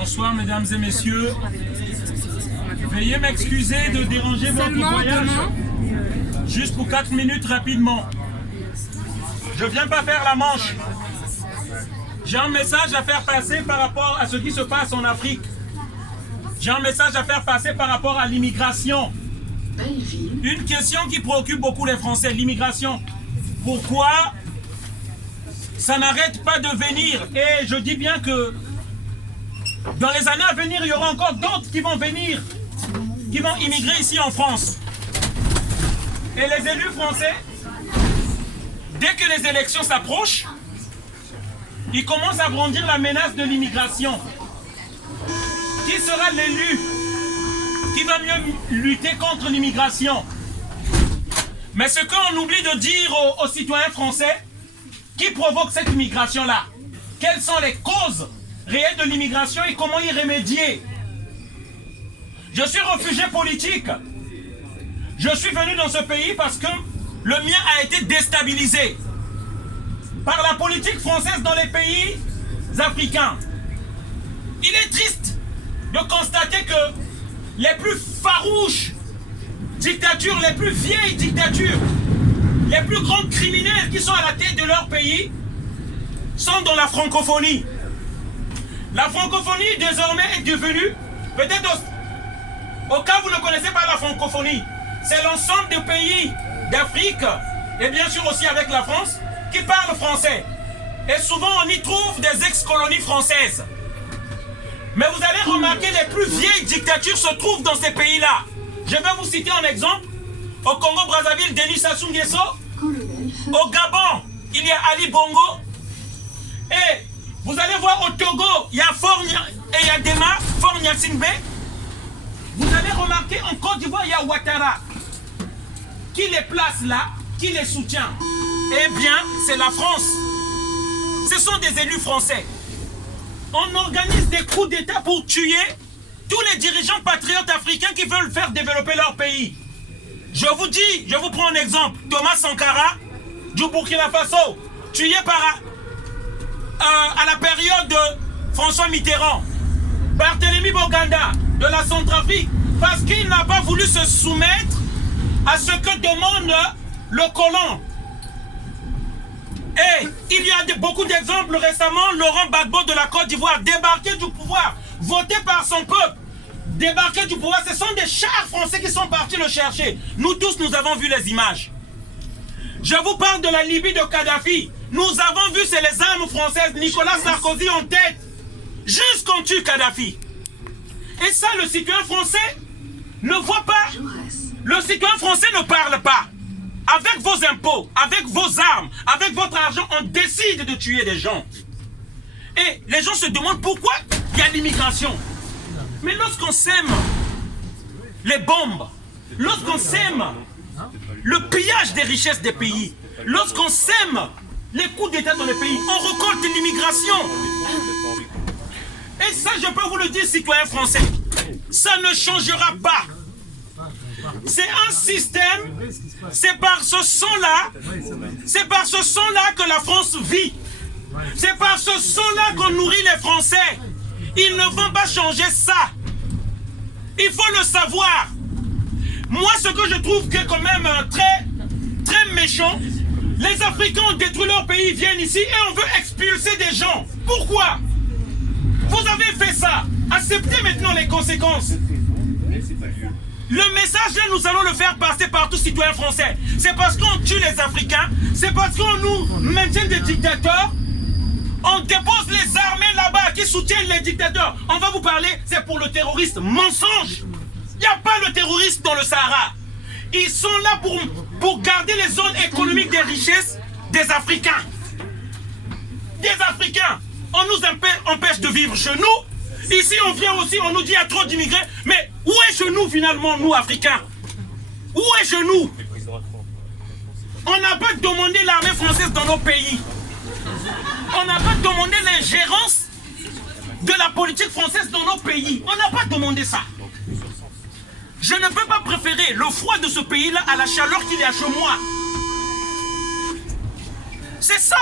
Bonsoir mesdames et messieurs. Veuillez m'excuser de déranger votre voyage. Juste pour 4 minutes rapidement. Je ne viens pas faire la manche. J'ai un message à faire passer par rapport à ce qui se passe en Afrique. J'ai un message à faire passer par rapport à l'immigration. Une question qui préoccupe beaucoup les Français, l'immigration. Pourquoi ça n'arrête pas de venir? Et je dis bien que dans les années à venir, il y aura encore d'autres qui vont venir, qui vont immigrer ici en France. Et les élus français, dès que les élections s'approchent, ils commencent à brandir la menace de l'immigration. Qui sera l'élu qui va mieux lutter contre l'immigration? Mais ce qu'on oublie de dire aux citoyens français, qui provoque cette immigration-là? Quelles sont les causes réelles de l'immigration et comment y remédier? Je suis réfugié politique. Je suis venu dans ce pays parce que le mien a été déstabilisé par la politique française dans les pays africains. Il est triste de constater que les plus farouches dictatures, les plus vieilles dictatures, les plus grands criminels qui sont à la tête de leur pays sont dans la francophonie. La francophonie désormais est devenue, peut-être au cas où vous ne connaissez pas la francophonie, c'est l'ensemble des pays d'Afrique, et bien sûr aussi avec la France, qui parlent français. Et souvent on y trouve des ex-colonies françaises. Mais vous allez remarquer les plus vieilles dictatures se trouvent dans ces pays-là. Je vais vous citer un exemple. Au Congo-Brazzaville, Denis Sassou Nguesso. Au Gabon, il y a Ali Bongo. Et vous allez voir au Togo, il y a il y a Dema, Faure Gnassingbé. Vous allez remarquer en Côte d'Ivoire, il y a Ouattara. Qui les place là? Qui les soutient? Eh bien, c'est la France. Ce sont des élus français. On organise des coups d'État pour tuer tous les dirigeants patriotes africains qui veulent faire développer leur pays. Je vous dis, je vous prends un exemple. Thomas Sankara, du Burkina Faso, tué à la période de François Mitterrand. Barthélemy Boganda, de la Centrafrique, parce qu'il n'a pas voulu se soumettre à ce que demande le colon. Et il y a beaucoup d'exemples récemment. Laurent Gbagbo de la Côte d'Ivoire, débarqué du pouvoir, voté par son peuple, débarqué du pouvoir. Ce sont des chars français qui sont partis le chercher. Nous tous, nous avons vu les images. Je vous parle de la Libye de Kadhafi. Nous avons vu, c'est les armes françaises, Nicolas Sarkozy en tête, jusqu'on tue Kadhafi. Et ça, le citoyen français ne voit pas. Le citoyen français ne parle pas. Avec vos impôts, avec vos armes, avec votre argent, on décide de tuer des gens. Et les gens se demandent pourquoi il y a l'immigration. Mais lorsqu'on sème les bombes, lorsqu'on sème le pillage des richesses des pays, lorsqu'on sème les coups d'État dans les pays, on récolte l'immigration. Et ça, je peux vous le dire, citoyens français, ça ne changera pas. C'est un système, c'est par ce sang-là, que la France vit. C'est par ce sang-là qu'on nourrit les Français. Ils ne vont pas changer ça. Il faut le savoir. Moi, ce que je trouve que quand même très méchant, les Africains ont détruit leur pays, viennent ici et on veut expulser des gens. Pourquoi? Vous avez fait ça. Acceptez maintenant les conséquences. Le message là, nous allons le faire passer par tous citoyens français. C'est parce qu'on tue les Africains, c'est parce qu'on nous maintient des dictateurs. On dépose les armées là-bas qui soutiennent les dictateurs. On va vous parler, c'est pour le terroriste. Mensonge. Il n'y a pas le terroriste dans le Sahara. Ils sont là pour garder les zones économiques des richesses des Africains. Des Africains. On nous empêche de vivre chez nous. Ici, on vient aussi, on nous dit qu'il y a trop d'immigrés. Mais où est chez nous, finalement, nous, Africains? Où est chez nous? On n'a pas demandé l'armée française dans nos pays. On n'a pas demandé l'ingérence de la politique française dans nos pays. On n'a pas demandé ça. Je ne peux pas préférer le froid de ce pays-là à la chaleur qu'il y a chez moi. C'est ça.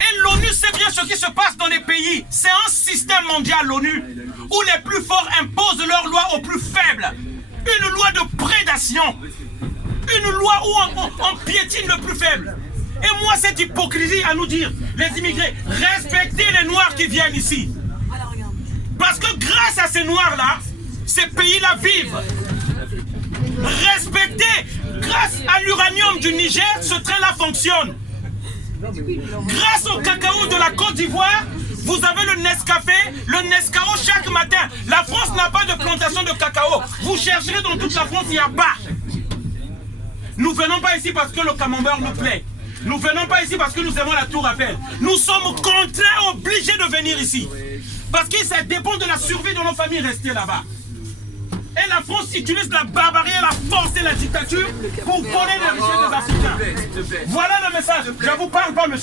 Et l'ONU sait bien ce qui se passe dans les pays. C'est un système mondial, l'ONU, où les plus forts imposent leurs lois aux plus faibles. Une loi de prédation. Une loi où on piétine le plus faible. Et moi, cette hypocrisie à nous dire, les immigrés, respectez les Noirs qui viennent ici. Parce que grâce à ces Noirs-là, ces pays-là vivent. Respectez, grâce à l'uranium du Niger, ce train-là fonctionne. Grâce au cacao de la Côte d'Ivoire, vous avez le Nescafé, le Nescao chaque matin. La France n'a pas de plantation de cacao. Vous chercherez dans toute la France, il n'y a pas. Nous ne venons pas ici parce que le camembert nous plaît. Nous ne venons pas ici parce que nous aimons la Tour Eiffel. Nous sommes contraints, obligés de venir ici. Parce que ça dépend de la survie de nos familles restées là-bas. Et la France utilise la barbarie, la force et la dictature pour voler les richesses des Africains. Voilà le message. Je ne vous parle pas, monsieur.